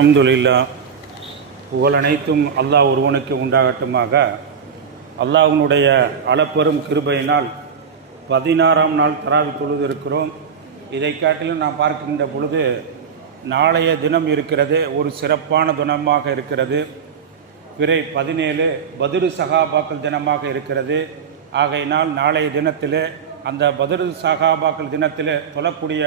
அல்ஹம்துலில்லாஹ், புகழ் அனைத்தும் அல்லாஹ் ஒருவனுக்கு உண்டாகட்டுமாக. அல்லாஹ்வினுடைய அளப்பெரும் கிருபையினால் 16ஆம் நாள் தராவி தொழுது இருக்கிறோம். இதை காட்டிலும் நான் பார்க்கின்ற பொழுது நாளைய தினம் இருக்கிறது, ஒரு சிறப்பான தினமாக இருக்கிறது. பிறை 17 பத்ரு சஹாபாக்கள் தினமாக இருக்கிறது. ஆகையினால் நாளைய தினத்தில் அந்த பத்ரு சஹாபாக்கள் தினத்தில் தொழக்கூடிய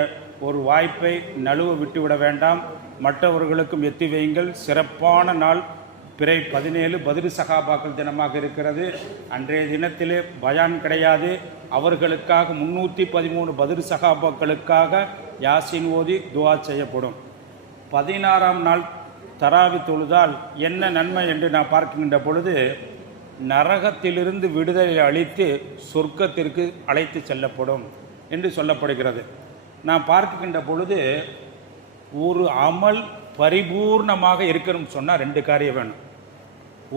ஒரு வாய்ப்பை நழுவ விட்டுவிட வேண்டாம். மற்றவர்களுக்கும் எத்தி வையுங்கள். சிறப்பான நாள் பிறை 17 பத்ரு சஹாபாக்கள் தினமாக இருக்கிறது. அன்றைய தினத்திலே பயான் கிடையாது. அவர்களுக்காக 313 பத்ரு சஹாபாக்களுக்காக யாசின் ஓதி துஆ செய்யப்படும். 16ஆம் நாள் தராவி தொழுதால் என்ன நன்மை என்று நான் பார்க்கின்ற பொழுது, நரகத்திலிருந்து விடுதலை அளித்து சொர்க்கத்திற்கு அழைத்து செல்லப்படும் என்று சொல்லப்படுகிறது. நான் பார்க்கின்ற பொழுது ஒரு அமல் பரிபூர்ணமாக இருக்கணும்னு சொன்னால் 2 காரியம் வேணும்.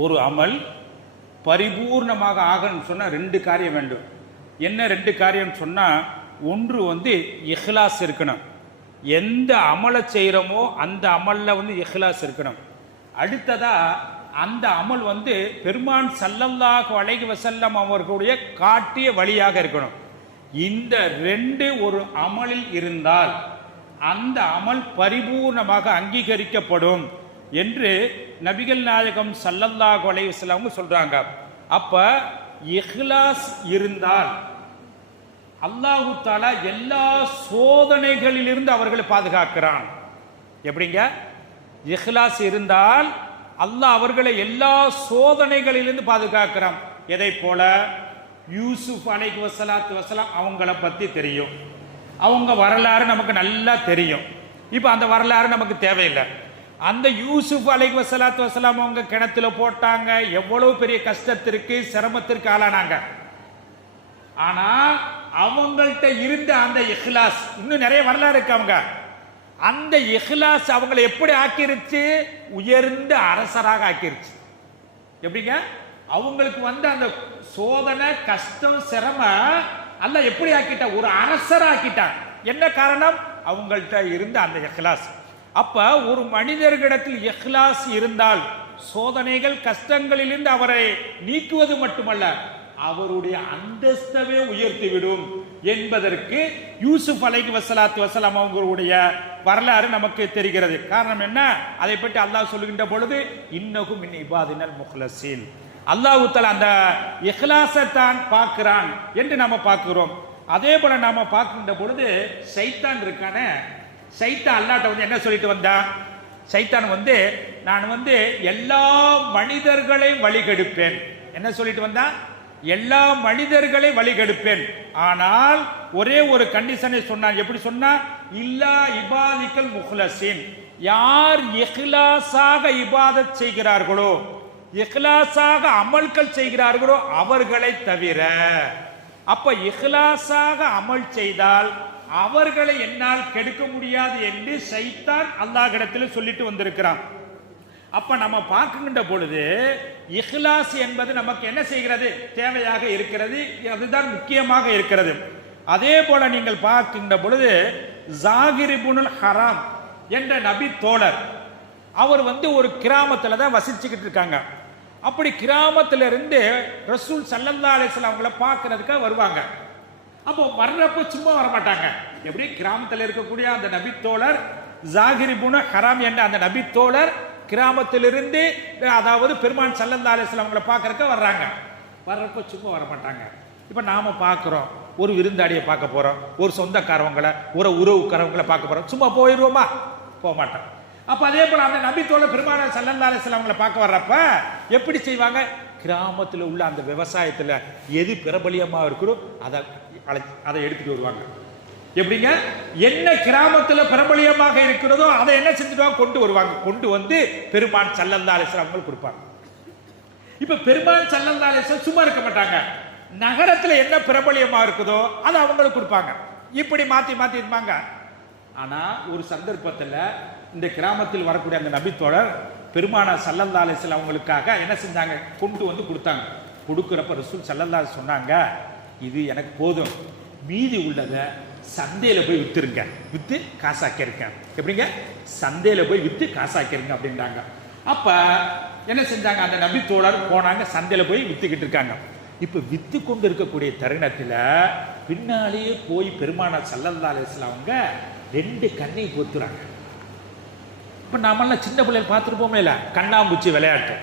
ஒரு அமல் பரிபூர்ணமாக ஆகணும்னு சொன்னால் 2 காரியம் வேண்டும். என்ன 2 காரியம் சொன்னால், ஒன்று இஹ்லாஸ் இருக்கணும். எந்த அமலை செய்கிறோமோ அந்த அமலில் இஹ்லாஸ் இருக்கணும். அடுத்ததா அந்த அமல் பெருமான் ஸல்லல்லாஹு அலைஹி வஸல்லம் அவர்களுடைய காட்டிய வழியாக இருக்கணும். இந்த 2 ஒரு அமலில் இருந்தால் அந்த அமல் பரிபூர்ணமாக அங்கீகரிக்கப்படும் என்று நபிகள் நாயகம் ஸல்லல்லாஹு அலைஹி வஸல்லம் சொல்றாங்க. அப்ப இஹ்லாஸ் இருந்தால் அல்லாஹு தஆலா எல்லா சோதனைகளிலிருந்து அவர்களை பாதுகாக்கிறான். எப்படிங்க? இஹ்லாஸ் இருந்தால் அல்லாஹ் அவர்களை எல்லா சோதனைகளிலிருந்து பாதுகாக்கிறான். எதை போல? யூசுப் அலைஹி வஸலாத்து வஸலாம் அவங்கள பத்தி தெரியும், அவங்க வரலாறு நமக்கு நல்லா தெரியும். இப்போ அந்த வரலாறு நமக்கு தேவையில்லை. அந்த யூசுப் அலைஹி வஸலாத்து வஸலாம் அவங்க கிணத்துல போட்டாங்க, எவ்வளவு பெரிய கஷ்டத்திற்கு சிரமத்திற்கு ஆளானாங்க. ஆனா அவங்கள்ட்ட இருந்த அந்த இஹ்லாஸ், இன்னும் நிறைய வரலாறு இருக்கு. அவங்க அந்த இஹ்லாஸ் அவங்களை எப்படி ஆக்கிருச்சு? உயர்ந்த அரசராக ஆக்கிருச்சு. எப்படிங்க? அவங்களுக்கு அந்த சோதனை, கஷ்டம், சிரமம் அல்லாஹ் எப்படி ஆக்கிட்டா? ஒரு அரசர் ஆக்கிட்டான். என்ன காரணம்? அவங்கள்ட்ட இருந்த அந்த இஹ்லாஸ். அப்ப ஒரு மனிதர்களிடத்தில் இஹ்லாஸ் இருந்தால் சோதனைகள், கஷ்டங்களிலிருந்து அவரை நீக்குவது மட்டுமல்ல, அவருடைய அந்தஸ்தவே உயர்த்திவிடும் என்பதற்கு யூசுப் அலைஹி வஸலாத்து வஸலாம் அவங்களுடைய வரலாறு நமக்கு தெரிகிறது. காரணம் என்ன? அதை பற்றி அல்லாஹ் சொல்லுகின்ற பொழுது, இன்னஹு மின் இபாதினல் முக்லஸீன், அல்லாஹ் தஆலா அந்த இஹ்லாஸை தான் பார்க்கிறான் என்று நாம பார்க்கிறோம். அதே போல நாம பார்க்கின்ற பொழுது சைத்தான் இருக்கானே, சைத்தான் அல்லாஹ்ட்ட என்ன சொல்லிட்டு வந்தான்? சைத்தான் நான் எல்லா மனிதர்களையும் வழிகெடுப்பேன். என்ன சொல்லிட்டு வந்தான்? எல்லா மனிதர்களை வழிகெடுப்பேன். ஆனால் ஒரே ஒரு கண்டிஷனை சொன்னான். எப்படி சொன்னா? இல்லா இபாதிக்கல் முக்லஸீன், யார் இஹ்லாஸாக இபாதத் செய்கிறார்களோ, இஹ்லாஸாக அமல்கள் செய்கிறார்களோ அவர்களை தவிர. அப்ப இஹ்லாஸாக அமல் செய்தால் அவர்களை என்னால் கெடுக்க முடியாது என்று சைத்தான் அல்லாஹ்விடத்தில் சொல்லிட்டு வந்திருக்கிறான். அப்ப நம்ம பார்க்கின்ற பொழுது இஹ்லாஸ் என்பது நமக்கு என்ன செய்கிறது? தேவையாக இருக்கிறது. அதுதான் முக்கியமாக இருக்கிறது. அதே போல நீங்கள் பார்க்கின்ற பொழுது ஜாகிர் இப்னுல் ஹராம் என்ற நபி தோழர், அவர் ஒரு கிராமத்துல தான் வசிச்சுக்கிட்டு இருக்காங்க. அப்படி கிராமத்துல இருந்து ரசூல் ஸல்லல்லாஹு அலைஹி வஸல்லம் அவங்கள பார்க்கறதுக்காக வருவாங்க. அப்போ வர்றப்ப சும்மா வர மாட்டாங்க. எப்படி? கிராமத்தில் இருக்கக்கூடிய அந்த நபி தோழர் ஜாகிர் இப்னுல் ஹராம் என்ற அந்த நபி தோழர் கிராமத்திலிருந்து, அதாவது பெருமான் ஸல்லல்லாஹு அலைஹி வஸல்லம் அவங்கள பார்க்கறதுக்கு வர்றாங்க. வர்றப்ப சும்மா வர மாட்டாங்க. இப்ப நாம பார்க்கிறோம், ஒரு விருந்தாடியை பார்க்க போறோம், ஒரு சொந்தக்காரவங்களை, ஒரு உறவுக்காரவங்களை பார்க்க போறோம். சும்மா போயிடுவோமா? போக மாட்டோம். அப்ப அதே போல அந்த நபி தோழர் பெருமான் ஸல்லல்லாஹு அலைஹி வஸல்லம் அவங்களை பார்க்க வர்றப்ப எப்படி செய்வாங்க? கிராமத்தில் உள்ள அந்த விவசாயத்துல எது பிரபலியமா இருக்கிறோ அதை எடுத்துட்டு வருவாங்க. எப்படிங்க? என்ன கிராமத்துல பிரபலியமாக இருக்கிறதோ அதை என்ன செஞ்சுடுவாங்க? கொண்டு வருவாங்க. கொண்டு பெருமான் ஸல்லல்லாஹு அலைஹி வஸல்லம் அவங்களுக்கு கொடுப்பாங்க. இப்ப பெருமான் ஸல்லல்லாஹு அலைஹி வஸல்லம் சும்மா இருக்க மாட்டாங்க. நகரத்துல என்ன பிரபலியமா இருக்குதோ அதை அவங்களுக்கு கொடுப்பாங்க. இப்படி மாத்தி மாத்தி இருப்பாங்க. ஆனா ஒரு சந்தர்ப்பத்துல இந்த கிராமத்தில் வரக்கூடிய அந்த நபி தோழர் பெருமானார் ஸல்லல்லாஹு அலைஹி வஸல்லம் அவங்களுக்காக என்ன செஞ்சாங்க? கொண்டு கொடுத்தாங்க. கொடுக்கிறப்ப ரசூல் ஸல்லல்லாஹு அலைஹி வஸல்லம் சொன்னாங்க, இது எனக்கு போதும், மீதி உள்ளதை சந்தையில போய் வித்துருங்க, வித்து காசாக்கிருங்க. எப்படிங்க? சந்தையில போய் வித்து காசாக்கிருங்க அப்படின்றாங்க. அப்ப என்ன செஞ்சாங்க? அந்த நபி தோழர் போனாங்க, சந்தையில போய் வித்துக்கிட்டு இருக்காங்க. இப்ப வித்து கொண்டு இருக்கக்கூடிய தருணத்துல பின்னாலேயே போய் பெருமானார் ஸல்லல்லாஹு அலைஹி வஸல்லம் அவங்க 2 கண்ணை பொத்துறாங்க. இப்ப நாமெல்லாம் சின்ன பிள்ளைகள் பார்த்துருப்போமே இல்ல, கண்ணாம்பூச்சி விளையாட்டு.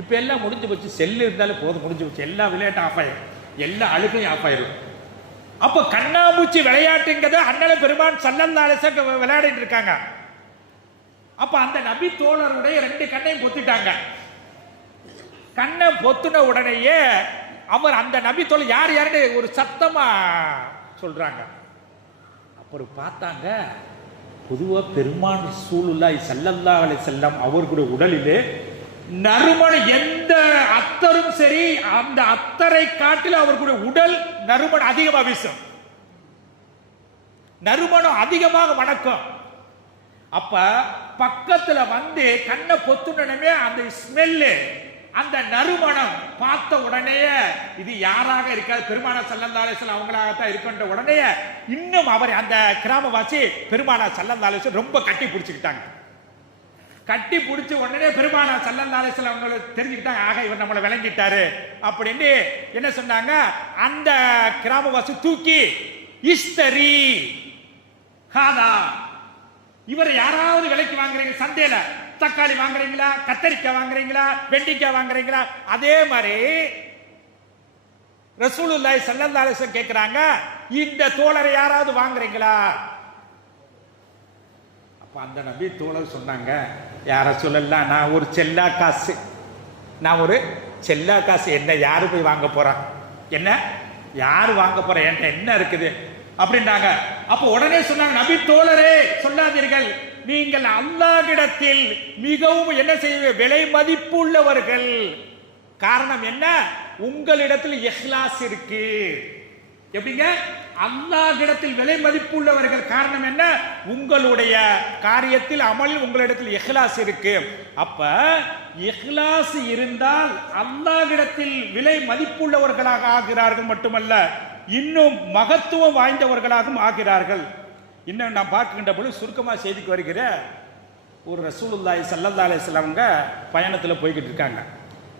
இப்ப எல்லாம் முடிஞ்சு போச்சு, செல்லு இருந்தாலும் போதும், முடிஞ்சு போச்சு, எல்லா விளையாட்டும் ஆஃப் ஆயிரும், எல்லா அழுகையும் ஆஃப் ஆயிரும். அப்ப கண்ணாமூச்சி விளையாட்டுங்கிறத அண்ணன் பெருமான் ஸல்லல்லாஹு அலைஹி வஸல்லம் விளையாடிட்டு இருக்காங்க. அப்ப அந்த நபி தோழருடைய 2 கண்ணையும் பொத்திட்டாங்க. கண்ணை பொத்துன உடனேயே அவர் அந்த நபி தோழர் யார் யாருன்னு ஒரு சத்தமா சொல்றாங்க. அப்புறம் பார்த்தாங்க, பொதுவா பெருமான் ரசூலுல்லாஹி ஸல்லல்லாஹு அலைஹி வஸல்லம் அவர்களுடைய உடலிலே நறுமணம் எந்த அத்தரும் சரி, அந்த அத்தரை காட்டில் அவர்களுடைய உடல் நறுமணம் அதிகமாக வீசும், நறுமணம் அதிகமாக மணக்கும். அப்ப பக்கத்துல வந்து கண்ணை பொத்துனமே அந்த ஸ்மெல்லு, அந்த நறுமணம் பார்த்த உடனே இது யாராக இருக்காது, பெருமானார் ஸல்லல்லாஹு அலைஹி வஸல்லம் அவங்களாகத்தான் இருக்கின்ற உடனே இன்னும் அவர் அந்த கிராமவாசி பெருமானார் ஸல்லல்லாஹு அலைஹி வஸல்லம் ரொம்ப கட்டி பிடிச்சுக்கிட்டாங்க. கட்டி பிடிச்ச உடனே பெருமானார் ஸல்லல்லாஹு அலைஹி வஸல்லம் அவங்களுக்கு தெரிஞ்சுக்கிட்டாங்க, ஆக இவர் நம்மளை விளங்கிட்டாரு அப்படின்னு என்ன சொன்னாங்க, அந்த கிராமவாசி தூக்கி இஸ்தரி ஹாதா, இவரை யாராவது விலைக்கு வாங்குறீங்க, சந்தையில தக்காளி வாங்குறீங்களா, கத்தரிக்காய் வாங்குறீங்களா, வெண்டிக்காய் வாங்குறீங்களா, அதே மாதிரி ரசூலுல்லாஹி ஸல்லல்லாஹு அலைஹி வஸல்லம் கேட்கிறாங்க, இந்த தோழரை யாராவது வாங்குறீங்களா? அப்ப அந்த நபி தோழர் சொன்னாங்க, யார சொல்லலாம், நான் ஒரு செல்லா காசு, நான் ஒரு செல்லா காசு, என்ன யாரு போய் வாங்க போறான், என்ன யாரு வாங்க போற, என்கிட்ட என்ன இருக்குது அப்படின்றாங்க. அப்ப உடனே சொன்னாங்க, நபி தோழரே சொல்லாதீர்கள், நீங்கள் அல்லாஹ்விடத்தில் மிகவும் என்ன செய்வீங்க, விலை மதிப்பு உள்ளவர்கள். காரணம் என்ன? உங்களிடத்தில் இஹ்லாஸ் இருக்கு. எப்படிங்க? அல்லாஹ்விடத்தில் விலை மதிப்பு உள்ளவர்கள். காரணம் என்ன? உங்களுடைய காரியத்தில் அமலில் உங்களிடத்தில் இஹ்லாஸ் இருக்கு. அப்ப இஹ்லாஸ் இருந்தால் அல்லாஹ்விடத்தில் விலை மதிப்புள்ளவர்களாக ஆகிறார்கள் மட்டுமல்ல, இன்னும் மகத்துவம் வாய்ந்தவர்களாகவும் ஆகிறார்கள். இன்னும் நான் பார்க்கின்ற பொழுது சுருக்கமாக செய்திக்கு வருகிற ஒரு ரசூலுல்லாஹி ஸல்லல்லாஹு அலைஹி வஸல்லம் அவங்க பயணத்தில் போய்கிட்டு இருக்காங்க.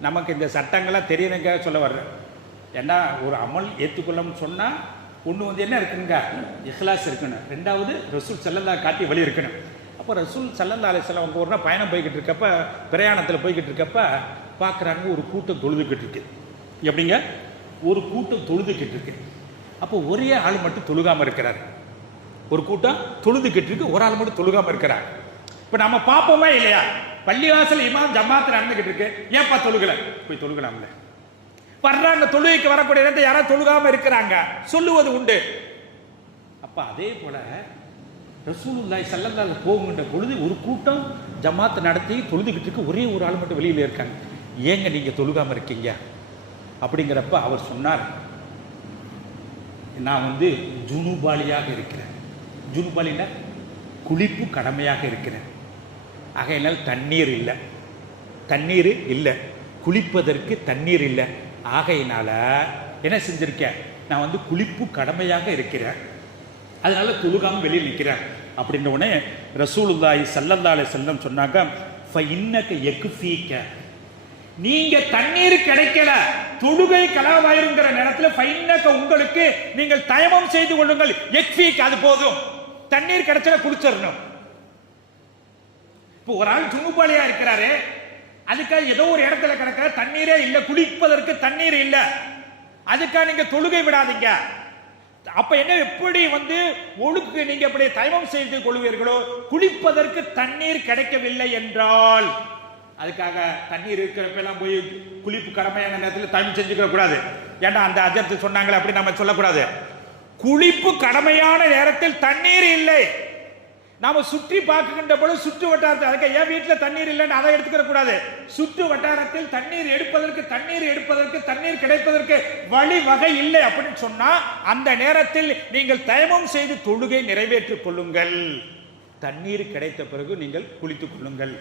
நமக்கு இந்த சட்டங்கள்லாம் தெரியணுங்க சொல்ல வர்றேன். ஏன்னா ஒரு அமல் ஏற்றுக்கொள்ளணும்னு சொன்னால் ஒன்று வந்து என்ன இருக்குங்க, இஹ்லாஸ் இருக்கணும், ரெண்டாவது ரசூல் ஸல்லல்லாஹு காட்டி வழி இருக்கணும். அப்போ ரசூல் ஸல்லல்லாஹு அலைஹி வஸல்லம் அவங்க ஒரு நாள் பயணம் போய்கிட்டு இருக்கப்ப, பிரயாணத்தில் போய்கிட்டு இருக்கப்ப பார்க்குறாங்க, ஒரு கூட்டம் தொழுதுகிட்டு இருக்கு. எப்படிங்க? ஒரு கூட்டம் தொழுதுகிட்டு இருக்கு. அப்போ ஒரே ஆள் மட்டும் தொழுகாமல் இருக்கிறார். ஒரு கூட்டம் தொழுதுகிட்டு இருக்கு, ஒரு ஆள் மட்டும் தொழுகாமல் இருக்கிறார். இப்போ நம்ம பார்ப்போமா இல்லையா, பள்ளிவாசல் இமாம் ஜமாத் நடந்துகிட்டு இருக்கு, ஏன்பா தொழுகல, போய் தொழுகலாம்ல. வர்றாங்க, தொழுகைக்கு வரக்கூடிய இடத்தை யாராவது தொழுகாம இருக்கிறாங்க சொல்லுவது உண்டு. அப்ப அதே போல ரசூலுல்லாஹி ஸல்லல்லாஹு அலைஹி வஸல்லம் போகின்ற பொழுது ஒரு கூட்டம் ஜமாத் நடத்தி தொழுதுகிட்டு இருக்கு, ஒரே ஒரு ஆள் மட்டும் வெளியில இருக்காங்க, ஏங்க நீங்க தொழுகாம இருக்கீங்க அப்படிங்கிறப்ப அவர் சொன்னார், நான் வந்து ஜுனுபாலியாக இருக்கிறேன். ஜுனுபாலின்னா குளிப்பு கடமையாக இருக்கிறேன். ஆகையினால் தண்ணீர் இல்லை, தண்ணீர் இல்லை, குளிப்பதற்கு தண்ணீர் இல்லை. ஆகையினால என்ன செஞ்சிருக்கேன், நான் வந்து குளிப்பு கடமையாக இருக்கிறேன், அதனால தொழுகாம வெளியில் நிற்கிறேன் அப்படின்ற உடனே ரசூலுல்லாஹி ஸல்லல்லாஹு அலைஹி வஸல்லம் சொன்னாங்க, ஃபஇன்னக யக்ஃபீக, நீங்க தண்ணீர் கிடைக்கல, தொழுகை கலாவாயிருங்கிற நேரத்தில் ஃபஇன்னக, உங்களுக்கு நீங்கள் தயமம் செய்து கொள்ளுங்கள், யக்ஃபீக, அது போதும், தண்ணீர் கிடைச்சா குடிச்சிடணும். இப்போ ஒரு ஆள் ஜுனுபாலியா இருக்கிறாரு, அதுக்காக ஏதோ ஒரு இடத்துல கிடக்கிற தண்ணீரே இல்லை, குளிப்பதற்கு தண்ணீர் இல்லை, அதுக்காக நீங்க தொழுகை விடாதீங்க. அப்ப என்ன, எப்படி வந்து ஒழுக்கு நீங்க எப்படி தயமம் செய்து கொள்வீர்களோ, குளிப்பதற்கு தண்ணீர் கிடைக்கவில்லை என்றால் அதுக்காக தண்ணீர் இருக்கிறப்ப எல்லாம் போய் குளிப்பு கடமையான நேரத்தில் தயமம் செஞ்சுக்க கூடாது. ஏன்னா அந்த அஜர்த்து சொன்னாங்களே அப்படி நம்ம சொல்லக்கூடாது. குளிப்பு கடமையான நேரத்தில் தண்ணீர் இல்லை, நாம சுற்றி பார்க்கின்ற பொழுது சுற்று வட்டாரத்தில், அதுக்கு என் வீட்டில் தண்ணீர் இல்லைன்னு அதை எடுத்துக்கிற கூடாது. சுற்று வட்டாரத்தில் தண்ணீர் எடுப்பதற்கு தண்ணீர் கிடைப்பதற்கு வழி வகை இல்லை அப்படின்னு சொன்னா அந்த நேரத்தில் நீங்கள் தயமம் செய்து தொழுகை நிறைவேற்றிக் கொள்ளுங்கள், தண்ணீர் கிடைத்த பிறகு நீங்கள் குளித்துக் கொள்ளுங்கள்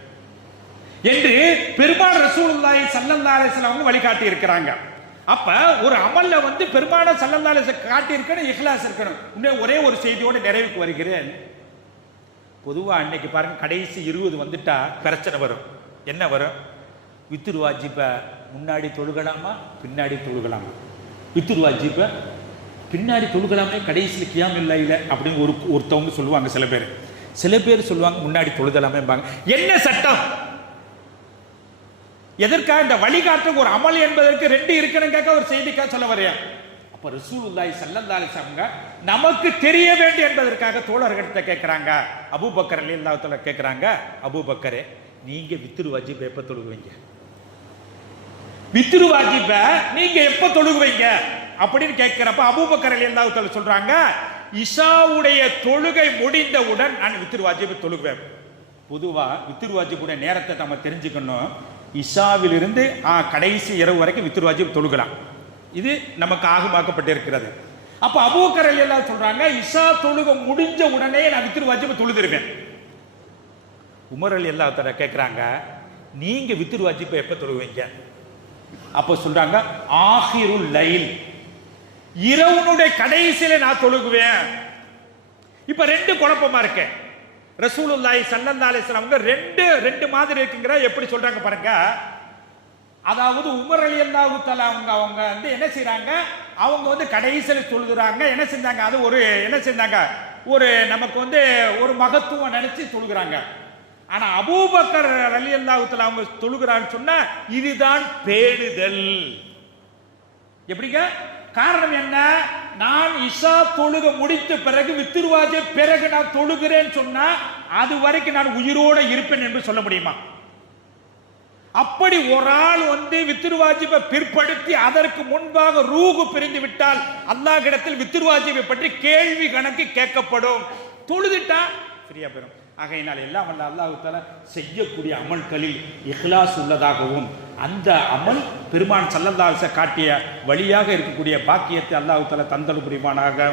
என்று பெருமாள் ரசூலுல்லாஹி ஸல்லல்லாஹு அலைஹி வஸல்லம் வழிகாட்டி இருக்கிறாங்க. அப்ப ஒரு அமல்ல வந்து பெருமான சல்லல்லாஹு அலைஹி காட்டி இருக்கணும், இஹ்லாஸ் இருக்கணும். இன்னும் ஒரே ஒரு செய்தியோட நிறைவுக்கு வருகிறேன். பொதுவா அன்னைக்கு பாருங்க, கடைசி 20 வந்துட்டா பிரச்சனை வரும். என்ன வரும்? வித்ரு வாஜிப முன்னாடி தொழுகலாமா பின்னாடி தொழுகலாமா? வித்ரு வாஜிப பின்னாடி தொழுகலாமே, கடைசியில் கியாம் இல்ல அப்படின்னு ஒருத்தவங்க சொல்லுவாங்க. சில பேர் சொல்லுவாங்க முன்னாடி தொழுதலாமேம்பாங்க. என்ன சட்டம்? எதற்காக? இந்த வழிகாட்டு ஒரு அமல் என்பதற்கு 2 இருக்கணும் கேட்க ஒரு செய்திக்காக சொல்ல வரையா? அப்ப ரசூலுல்லாஹி ஸல்லல்லாஹு அலைஹி வஸல்லம் நமக்கு தெரிய வேண்டும் என்பதற்காக தோழர்கிட்ட கேட்கிறாங்க. அபூபக்கர் ரலியல்லாஹு தஆலா கேட்கிறாங்க, அபூபக்கரே நீங்க வித்ரு வாஜிப் எப்ப தொழுகுவீங்க? வித்ரு வாஜிப நீங்க எப்ப தொழுகுவீங்க அப்படின்னு கேட்கிறப்ப அபூபக்கர் ரலியல்லாஹு தஆலா சொல்றாங்க, இஷாவுடைய தொழுகை முடிந்தவுடன் நான் வித்ரு வாஜிபை தொழுகுவேன். பொதுவா வித்ரு வாஜிபுடைய நேரத்தை நம்ம தெரிஞ்சுக்கணும். இஷாவிலிருந்து கடைசி இரவு வரைக்கும் வித்ரு வாஜிப் தொழுகலாம். இது நமக்கு ஆகமாக்கப்பட்டிருக்கிறது. அப்ப அபூபக்கர் ரலியல்லாஹு சொல்றாங்க, இஷா தொழுகை முடிஞ்ச உடனே நான் வித்ரு வாஜிபை தொழுதுருவேன். உமர் ரலியல்லாஹு தஆலா கேட்கிறாங்க, நீங்க வித்ரு வாஜிபை எப்ப தொழுவீங்க? அப்ப சொல்றாங்க, ஆகிருல் லைல், இரவுனுடைய கடைசியில நான் தொழுகுவேன். இப்ப 2 குழப்பமா இருக்கு. ரசூலுல்லாஹி ஸல்லல்லாஹு அலைஹி வஸல்லம் ரெண்டு மாதிரி இருக்குங்கிற எப்படி சொல்றாங்க பாருங்க. அதாவது உமர் ரலியல்லாஹு தஆலா அவங்க வந்து என்ன செய்றாங்க, அவங்க வந்து கடைசியில தொழுகிறாங்க. என்ன செஞ்சாங்க? அது ஒரு என்ன செஞ்சாங்க, ஒரு நமக்கு வந்து ஒரு மகத்துவம் நினைச்சு தொழுகிறாங்க. ஆனா அபூபக்கர் ரலியல்லாஹு தஆலா அவங்க தொழுகிறான்னு சொன்னா இதுதான் பேணுதல். எப்படிங்க? காரணம் என்ன? நான் இஷா தொழுக முடித்த பிறகு வித்ரு வாஜிப் பிறகு நான் தொழுகிறேன்னு சொன்னா அது வரைக்கும் நான் உயிரோட இருப்பேன் என்று சொல்ல முடியுமா? அப்படி ஒரு ஆள் வந்து வித்ரு வாஜிபை பிற்படுத்தி அதற்கு முன்பாக ரூஹு பிரிந்து விட்டால் அல்லாஹ்விடத்தில் வித்ரு வாஜிபை பற்றி கேள்வி கணக்கு கேட்கப்படும். தொழுதுட்டா சரியா பெறும். ஆகையினால் எல்லாம் வல்ல அல்லாஹ் தஆலா செய்யக்கூடிய அமல்களில் இஹ்லாஸ் உள்ளதாகவும் அந்த அமல் பெருமான் ஸல்லல்லாஹு அலைஹி வஸல்லம் காட்டிய வழியாக இருக்கக்கூடிய பாக்கியத்தை அல்லாஹ் தஆலா தந்தல் புரிவானாக.